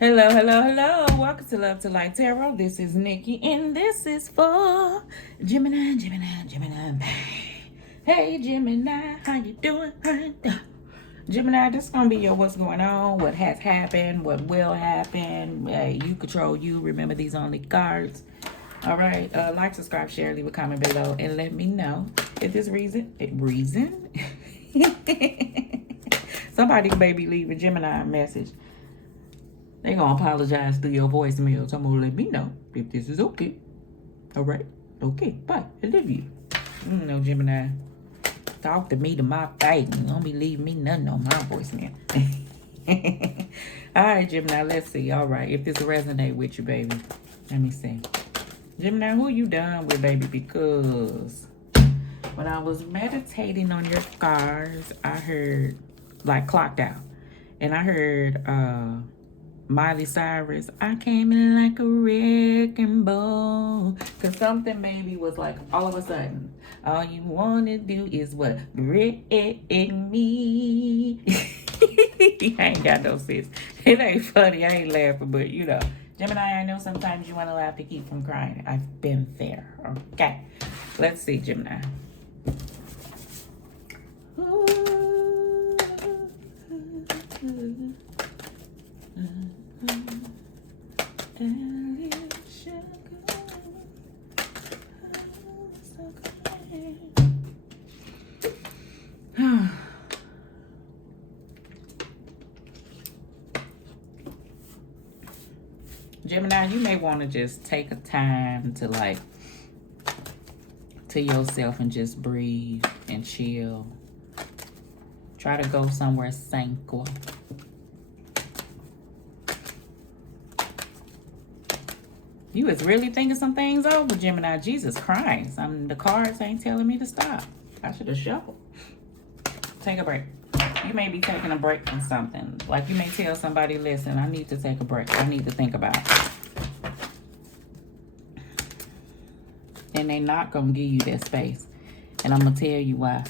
Hello, hello, hello. Welcome to Love to Light Tarot. This is Nikki, and this is for Gemini. Hey, Gemini, how you doing? Gemini, this is going to be your what's going on, what has happened, what will happen. Hey, you control you. Remember, these only cards. All right. Like, subscribe, share, leave a comment below, and let me know if this reason? Somebody maybe leave a Gemini message. They gonna apologize through your voicemail. So I'm gonna let me know if this is okay. All right. Okay. Bye. I love you. No, Gemini. Talk to me to my face. Don't be leaving me nothing on my voicemail. All right, Gemini. Let's see. All right. If this resonate with you, baby. Let me see. Gemini, who you done with, baby? Because when I was meditating on your cards, I heard, like, clocked out. And I heard, Miley Cyrus, I came in like a wrecking ball. Cause something maybe was like all of a sudden, all you wanna do is what? Wreck me. I ain't got no sense. It ain't funny, I ain't laughing, but you know. Gemini, I know sometimes you wanna laugh to keep from crying. I've been there. Okay. Let's see, Gemini. Gemini, you may want to just take a time to like to yourself and just breathe and chill. Try to go somewhere tranquil. You was really thinking some things over, Gemini. Jesus Christ. The cards ain't telling me to stop. I should have shuffled. Take a break. You may be taking a break from something. Like you may tell somebody, listen, I need to take a break. I need to think about it. And they not going to give you that space. And I'm going to tell you why.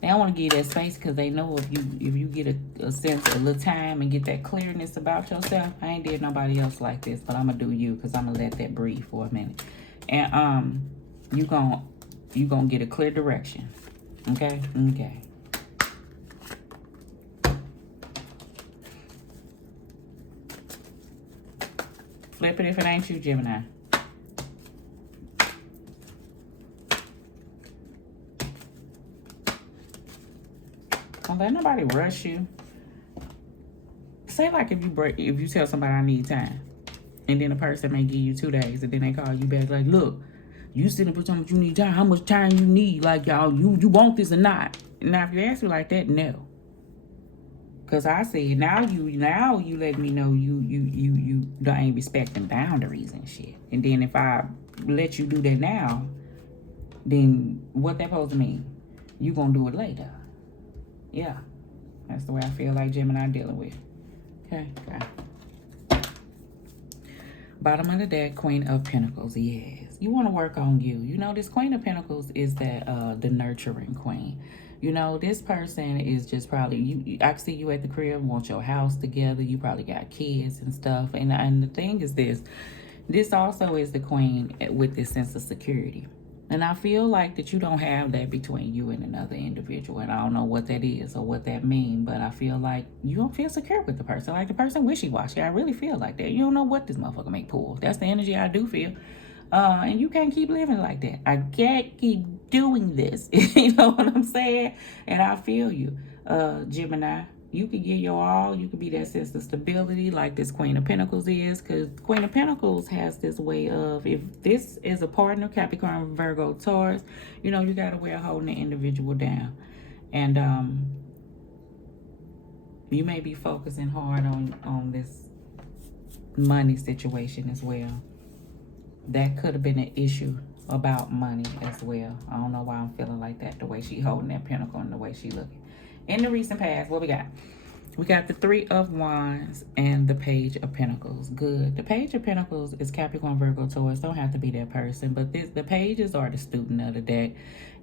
They don't want to give you that space because they know if you get a sense of a little time and get that clearness about yourself. I ain't did nobody else like this, but I'm going to do you because I'm going to let that breathe for a minute. And you gonna get a clear direction. Okay? Okay. Flip it if it ain't you, Gemini. Don't let nobody rush you. Say like if you tell somebody I need time, and then a person may give you 2 days, and then they call you back like, look, you sitting for something you need time. How much time you need? Like y'all, you want this or not? Now if you ask me like that, no. Cause I said now you let me know you ain't respecting boundaries and shit. And then if I let you do that now, then what that supposed to mean? You gonna do it later. Yeah. That's the way I feel like Gemini dealing with. Okay. Bottom of the deck, Queen of Pentacles. Yes. You want to work on you. You know, this Queen of Pentacles is that the nurturing queen. You know, this person is just probably, I see you at the crib, want your house together. You probably got kids and stuff. And the thing is this also is the queen with this sense of security. And I feel like that you don't have that between you and another individual. And I don't know what that is or what that means. But I feel like you don't feel secure with the person. Like the person wishy-washy. I really feel like that. You don't know what this motherfucker may pull. That's the energy I do feel. And you can't keep living like that. I can't keep doing this. You know what I'm saying? And I feel you, Gemini. You could give your all. You could be that sense of stability like this Queen of Pentacles is. Because Queen of Pentacles has this way of, if this is a partner, Capricorn, Virgo, Taurus, you know, you got a way of holding the individual down. And you may be focusing hard on this money situation as well. That could have been an issue about money as well. I don't know why I'm feeling like that, the way she holding that pentacle and the way she looking. In the recent past, what we got? We got the Three of Wands and the Page of Pentacles. Good. The Page of Pentacles is Capricorn, Virgo, Taurus. Don't have to be that person. But the pages are the student of the deck.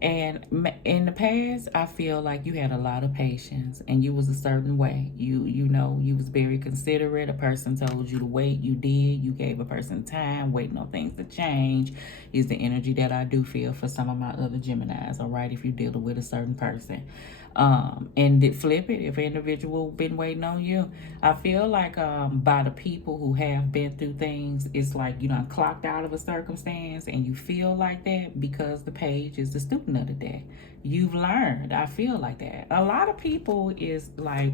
And in the past, I feel like you had a lot of patience and you was a certain way. You know, you was very considerate. A person told you to wait. You did. You gave a person time, waiting on things to change. Is the energy that I do feel for some of my other Geminis, all right, if you're dealing with a certain person. And flip it, if an individual been waiting on you, I feel like by the people who have been through things, it's like you done clocked out of a circumstance and you feel like that because the page is the student of the deck. You've learned. I feel like that. A lot of people is like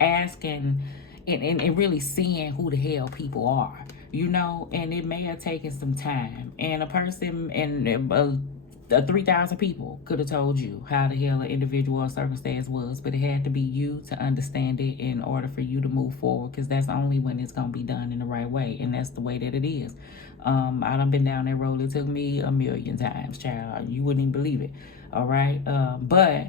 asking and really seeing who the hell people are, you know, and it may have taken some time. And a person and 3,000 people could have told you how the hell an individual or circumstance was, but it had to be you to understand it in order for you to move forward, because that's only when it's going to be done in the right way, and that's the way that it is. I done been down that road. It took me a million times, child. You wouldn't even believe it, all right? But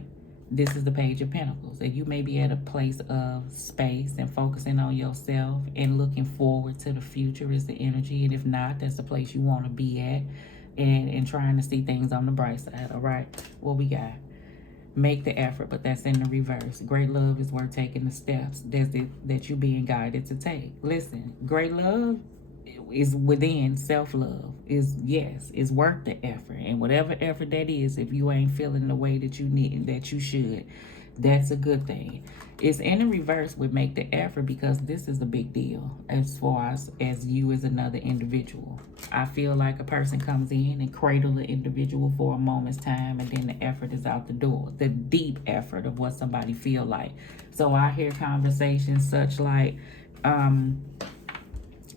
this is the Page of Pentacles, and you may be at a place of space and focusing on yourself and looking forward to the future is the energy, and if not, that's the place you want to be at. And trying to see things on the bright side, all right? What we got? Make the effort, but that's in the reverse. Great love is worth taking the steps that you're being guided to take. Listen, great love is within self-love. Is worth the effort. And whatever effort that is, if you ain't feeling the way that you need, that you should, that's a good thing. It's in the reverse with make the effort, because this is a big deal as far as you as another individual. I feel like a person comes in and cradle the individual for a moment's time, and then the effort is out the door. The deep effort of what somebody feel like. So I hear conversations such like,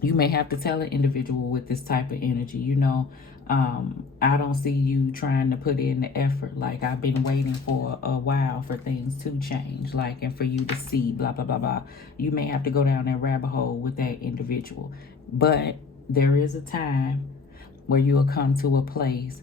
you may have to tell an individual with this type of energy, you know, I don't see you trying to put in the effort. Like, I've been waiting for a while for things to change, like, and for you to see, blah, blah, blah, blah. You may have to go down that rabbit hole with that individual. But there is a time where you will come to a place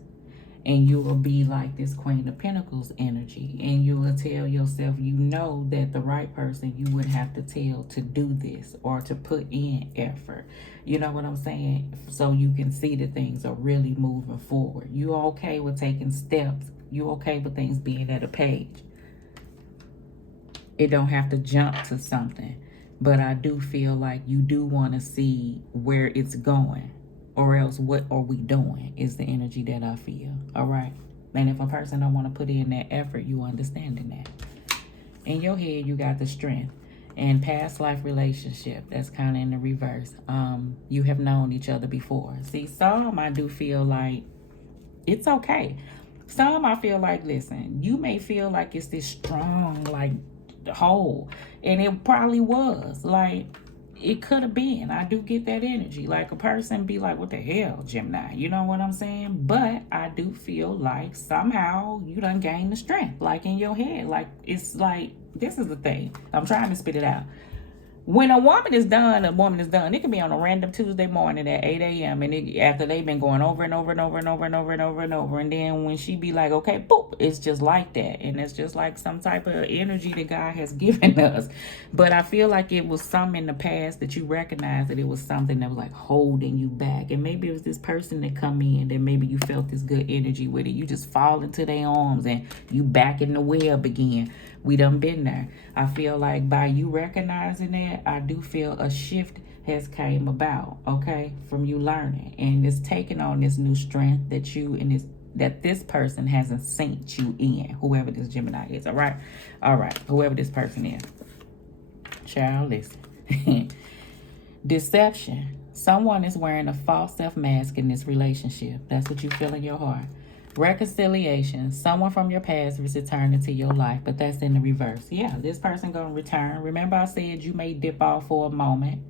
and you will be like this Queen of Pentacles energy, and you will tell yourself, you know, that the right person you would have to tell to do this or to put in effort. You know what I'm saying? So you can see that things are really moving forward. You okay with taking steps. You okay with things being at a page. It don't have to jump to something. But I do feel like you do want to see where it's going. Or else, what are we doing is the energy that I feel. All right. And if a person don't want to put in that effort, you understanding that. In your head, you got the strength. And past life relationship, that's kind of in the reverse. You have known each other before. See, some I do feel like it's okay. Some I feel like, listen, you may feel like it's this strong, like, hole. And it probably was. Like, it could have been. I do get that energy. Like, a person be like, what the hell, Gemini? You know what I'm saying? But I do feel like somehow you done gained the strength, like, in your head. Like, it's like, this is the thing. I'm trying to spit it out. When a woman is done, It can be on a random Tuesday morning at 8 a.m. And after they've been going over and over and over and over and over and over and over. And then when she be like, okay, boop, it's just like that. And it's just like some type of energy that God has given us. But I feel like it was something in the past that you recognize that it was something that was like holding you back. And maybe it was this person that come in that maybe you felt this good energy with it. You just fall into their arms and you back in the web again. We done been there. I feel like by you recognizing that, I do feel a shift has came about, okay, from you learning. And it's taking on this new strength that this person hasn't synced you in, whoever this Gemini is, all right? All right, whoever this person is. Child, listen. Deception. Someone is wearing a false self-mask in this relationship. That's what you feel in your heart. Reconciliation. Someone from your past is returning into your life, but that's in the reverse. Yeah, this person gonna return. Remember I said you may dip off for a moment,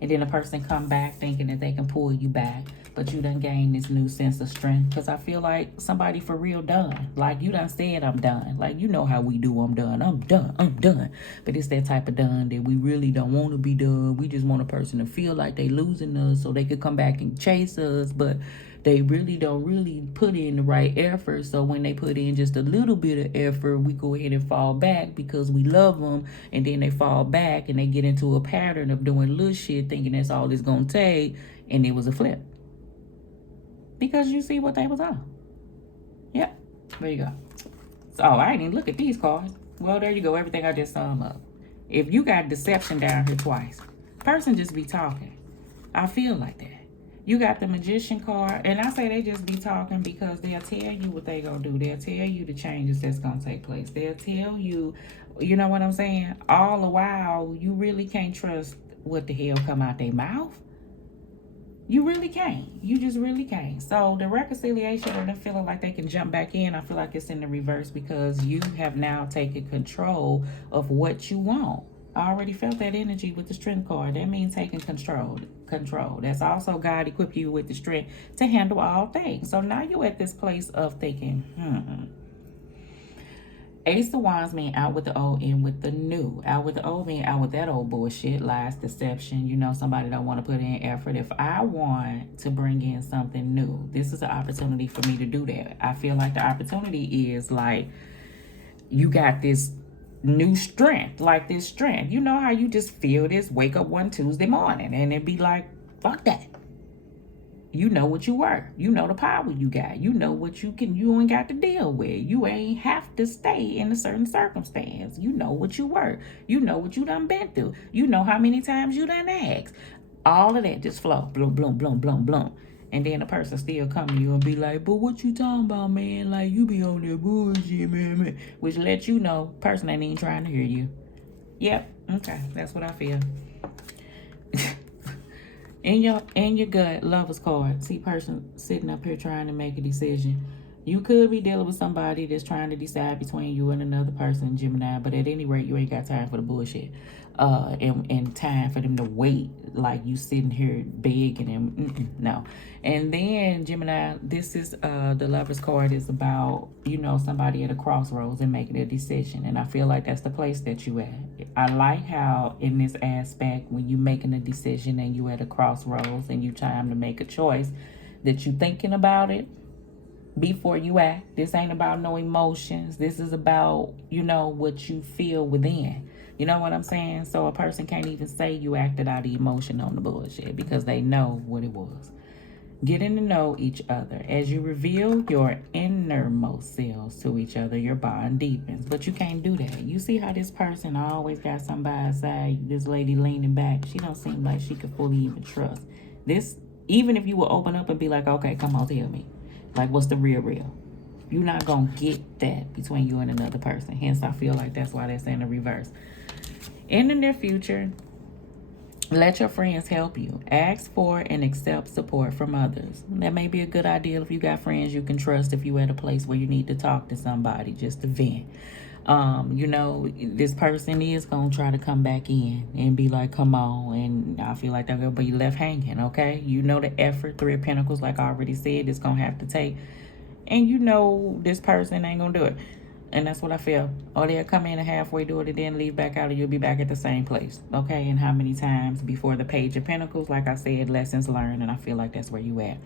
and then a person come back thinking that they can pull you back, but you done gain this new sense of strength. Because I feel like somebody for real done. Like, you done said I'm done. Like, you know how we do, I'm done. I'm done. But it's that type of done that we really don't want to be done. We just want a person to feel like they losing us so they could come back and chase us. But they really don't really put in the right effort. So when they put in just a little bit of effort, we go ahead and fall back because we love them. And then they fall back and they get into a pattern of doing little shit, thinking that's all it's going to take. And it was a flip. Because you see what they was on. Yep. There you go. So, I didn't even look at these cards. Well, there you go. Everything I just summed up. If you got deception down here twice, person just be talking. I feel like that. You got the Magician card, and I say they just be talking because they'll tell you what they gonna do. They'll tell you the changes that's gonna take place. They'll tell you, you know what I'm saying? All the while, you really can't trust what the hell come out their mouth. You really can't. You just really can't. So the reconciliation or them feeling like they can jump back in, I feel like it's in the reverse because you have now taken control of what you want. I already felt that energy with the strength card. That means taking control. That's also God equipped you with the strength to handle all things. So now you're at this place of thinking, Ace of Wands mean out with the old, in with the new. Out with the old mean out with that old bullshit, lies, deception. You know, somebody don't want to put in effort. If I want to bring in something new, this is an opportunity for me to do that. I feel like the opportunity is like you got this new strength, like this strength. You know how you just feel this, wake up one Tuesday morning and it be like, fuck that. You know what you were. You know the power you got. You know what you ain't got to deal with. You ain't have to stay in a certain circumstance. You know what you were. You know what you done been through. You know how many times you done asked. All of that just flow. Bloom, bloom, bloom, bloom, bloom. And then the person still come to you and be like, but what you talking about, man? Like, you be on that bullshit, man. Which lets you know, person ain't even trying to hear you. Yep. Okay. That's what I feel. In your gut, Lover's card. See person sitting up here trying to make a decision. You could be dealing with somebody that's trying to decide between you and another person, Gemini. But at any rate, you ain't got time for the bullshit. And time for them to wait like you sitting here begging them. No. And then, Gemini, this is the Lover's card is about, you know, somebody at a crossroads and making a decision. And I feel like that's the place that you at. I like how in this aspect, when you making a decision and you at a crossroads and you time to make a choice, that you thinking about it before you act. This ain't about no emotions. This is about, you know, what you feel within. You know what I'm saying? So a person can't even say you acted out of emotion on the bullshit because they know what it was. Getting to know each other. As you reveal your innermost selves to each other, your bond deepens. But you can't do that. You see how this person always got somebody side. This lady leaning back. She don't seem like she could fully even trust. This, even if you will open up and be like, okay, come on, tell me. Like, what's the real? You're not going to get that between you and another person. Hence, I feel like that's why that's in the reverse. In the near future, let your friends help you. Ask for and accept support from others. That may be a good idea if you got friends you can trust, if you're at a place where you need to talk to somebody, just to vent. You know, this person is going to try to come back in and be like, come on. And I feel like they're going to be left hanging, okay? You know the effort, Three of Pentacles, like I already said, it's going to have to take. And you know this person ain't going to do it. And that's what I feel. Or they'll come in and halfway do it and then leave back out and you'll be back at the same place. Okay, and how many times before the Page of Pentacles? Like I said, lessons learned, and I feel like that's where you at.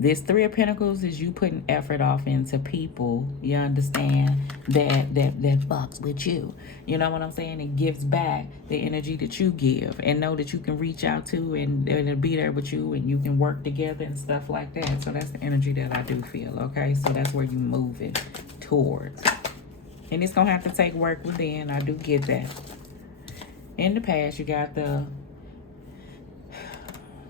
This Three of Pentacles is you putting effort off into people, you understand, that fucks with you. You know what I'm saying? It gives back the energy that you give and know that you can reach out to and it'll be there with you and you can work together and stuff like that. So that's the energy that I do feel, okay? So that's where you move it towards. And it's going to have to take work within. I do get that. In the past, you got the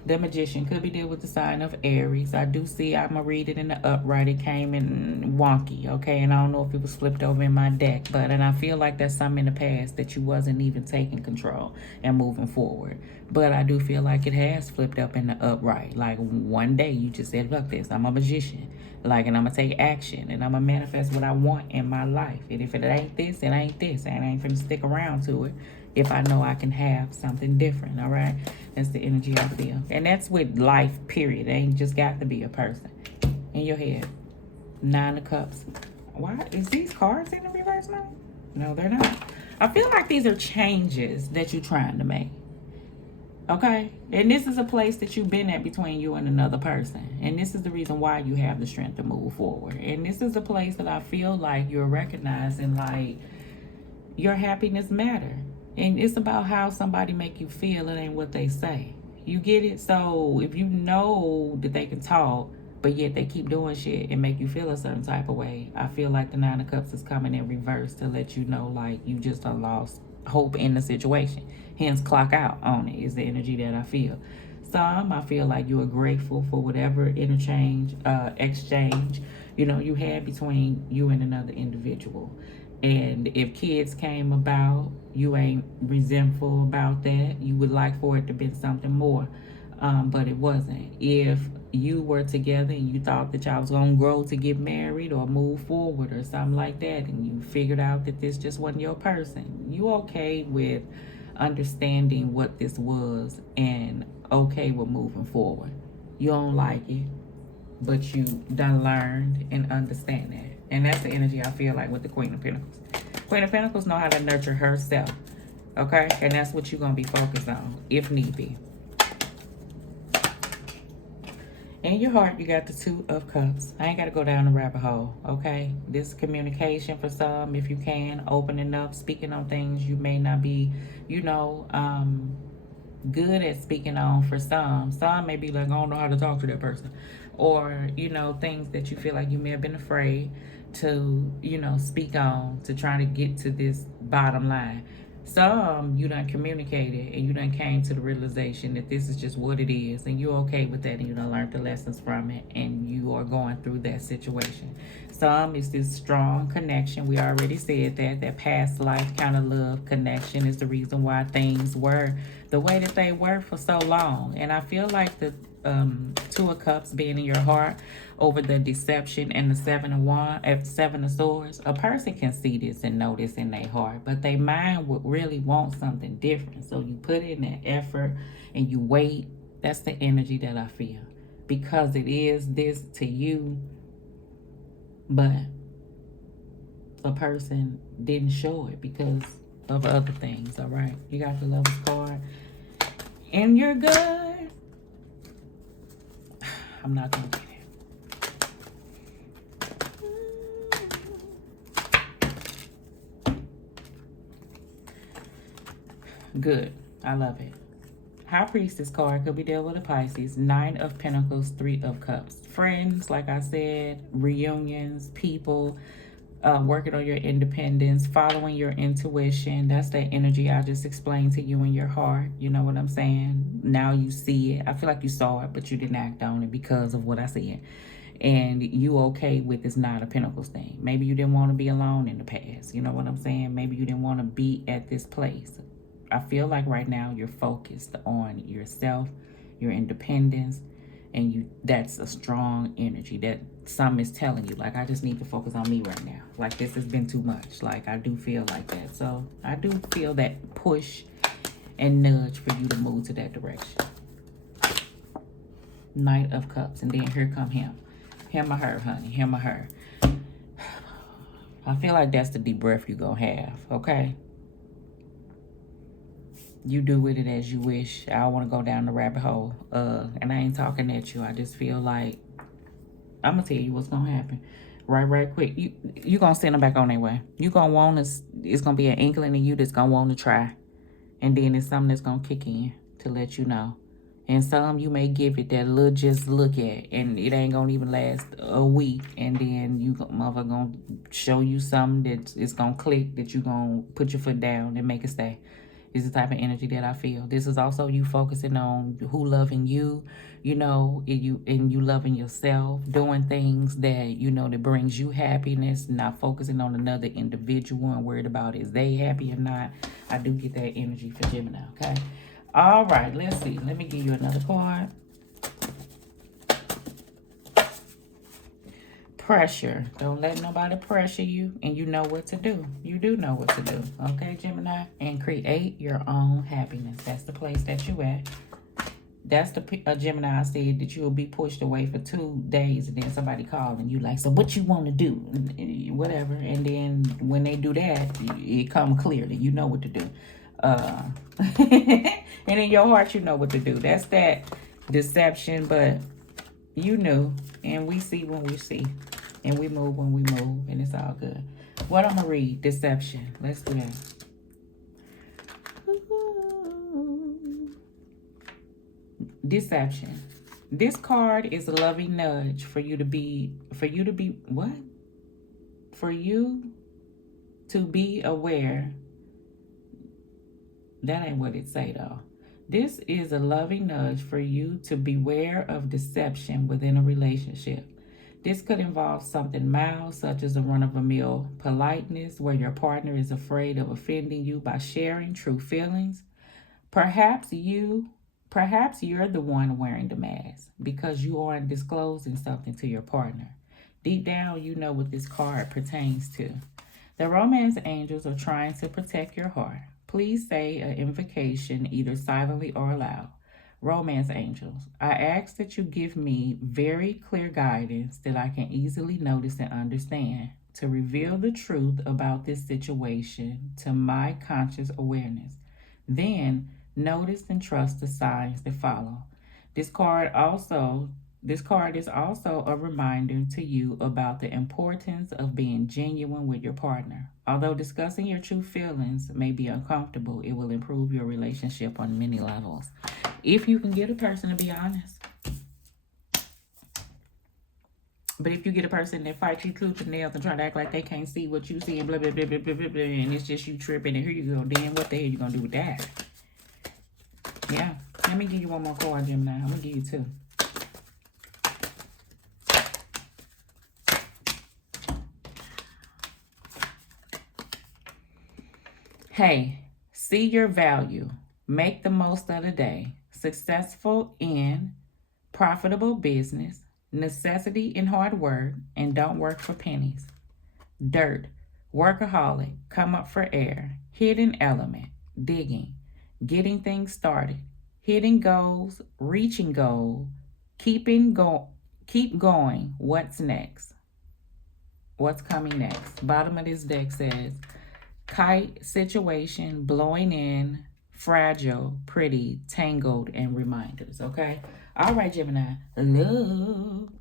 Magician. Could be dealing with the sign of Aries. I do see, I'm going to read it in the upright. It came in wonky, okay? And I don't know if it was flipped over in my deck. And I feel like that's something in the past that you wasn't even taking control and moving forward. But I do feel like it has flipped up in the upright. Like one day you just said, look this, I'm a magician. Like, and I'm going to take action. And I'm going to manifest what I want in my life. And if it ain't this, it ain't this. And I ain't finna stick around to it if I know I can have something different, all right? That's the energy I feel. And that's with life, period. It ain't just got to be a person. In your head. Nine of Cups. Why? Is these cards in the reverse now? No, they're not. I feel like these are changes that you're trying to make. Okay? And this is a place that you've been at between you and another person. And this is the reason why you have the strength to move forward. And this is a place that I feel like you're recognizing, like, your happiness matter. And it's about how somebody make you feel. It ain't what they say. You get it? So if you know that they can talk, but yet they keep doing shit and make you feel a certain type of way, I feel like the Nine of Cups is coming in reverse to let you know, like, you just done lost hope in the situation. Hence, clock out on it is the energy that I feel. Some, I feel like you are grateful for whatever exchange, you had between you and another individual. And if kids came about, you ain't resentful about that. You would like for it to be something more, but it wasn't. If you were together and you thought that y'all was gonna grow to get married or move forward or something like that, and you figured out that this just wasn't your person, you okay with understanding what this was and okay with moving forward. You don't like it, but you done learned and understand that. And that's the energy I feel like with the Queen of Pentacles. Queen of Pentacles know how to nurture herself, okay? And that's what you're going to be focused on, if need be. In your heart, you got the Two of Cups. I ain't got to go down the rabbit hole, okay? This communication for some, if you can, opening up, speaking on things you may not be, good at speaking on for some. Some may be like, I don't know how to talk to that person. Or, things that you feel like you may have been afraid to, speak on to try to get to this bottom line. Some, you done communicated and you done came to the realization that this is just what it is and you're okay with that and you done learned the lessons from it and you are going through that situation. Some is this strong connection. We already said that past life kind of love connection is the reason why things were the way that they were for so long. And I feel like the Two of Cups being in your heart over the deception and the Seven of Swords, a person can see this and know this in their heart, but their mind would really want something different. So you put in that effort and you wait. That's the energy that I feel, because it is this to you, but a person didn't show it because of other things. All right, you got the Lover's card and you're good. I'm not gonna do that. Good. I love it. High Priestess card could be dealt with a Pisces. Nine of Pentacles, Three of Cups. Friends, like I said, reunions, people, working on your independence, following your intuition. That's that energy I just explained to you in your heart. You know what I'm saying? Now you see it. I feel like you saw it, but you didn't act on it because of what I said. And you okay with this Nine of Pentacles thing. Maybe you didn't want to be alone in the past. You know what I'm saying? Maybe you didn't want to be at this place. I feel like right now you're focused on yourself, your independence, and that's a strong energy that some is telling you, like, I just need to focus on me right now. Like, this has been too much. Like, I do feel like that. So I do feel that push and nudge for you to move to that direction. Knight of Cups. And then here come him. Him or her, honey. Him or her. I feel like that's the deep breath you're going to have, okay? You do with it as you wish. I don't want to go down the rabbit hole. And I ain't talking at you. I just feel like I'm going to tell you what's going to happen. Right quick. You going to send them back on their way. You going to want to, it's going to be an inkling of you that's going to want to try. And then it's something that's going to kick in to let you know. And some you may give it that little just look at. And it ain't going to even last a week. And then you mother going to show you something that it's going to click, that you going to put your foot down and make it stay. Is the type of energy that I feel. This is also you focusing on who loving you, and you loving yourself, doing things that, that brings you happiness, not focusing on another individual and worried about is they happy or not. I do get that energy for Gemini, okay? All right, let's see. Let me give you another card. Pressure. Don't let nobody pressure you, and you know what to do. You do know what to do, okay, Gemini? And create your own happiness. That's the place that you at. That's the Gemini said that you will be pushed away for 2 days, and then somebody called and you like, so what you want to do? Whatever. And then when they do that, it come clearly. You know what to do. And in your heart, you know what to do. That's that deception, but you knew. And we see when we see. And we move when we move. And it's all good. What I'm going to read? Deception. Let's do that. Deception. This card is a loving nudge for you to be what? For you to be aware. That ain't what it say though. This is a loving nudge for you to beware of deception within a relationship. This could involve something mild, such as a run-of-the-mill politeness, where your partner is afraid of offending you by sharing true feelings. Perhaps you're the one wearing the mask because you aren't disclosing something to your partner. Deep down, you know what this card pertains to. The romance angels are trying to protect your heart. Please say an invocation either silently or aloud. Romance angels, I ask that you give me very clear guidance that I can easily notice and understand to reveal the truth about this situation to my conscious awareness. Then notice and trust the signs that follow. This card is also a reminder to you about the importance of being genuine with your partner. Although discussing your true feelings may be uncomfortable, it will improve your relationship on many levels. If you can get a person to be honest. But if you get a person that fights you tooth and nails and try to act like they can't see what you see and blah, blah, blah, blah, blah, blah, blah, and it's just you tripping and here you go, then what the hell you going to do with that? Yeah. Let me give you one more card, Gemini. I'm going to give you two. Hey, see your value. Make the most of the day. Successful in profitable business, necessity in hard work, and don't work for pennies. Dirt, workaholic, come up for air, hidden element, digging, getting things started, hitting goals, reaching goal, keep going. What's next? What's coming next? Bottom of this deck says, kite, situation, blowing in, fragile, pretty, tangled, and reminders, okay? All right, Gemini. Love.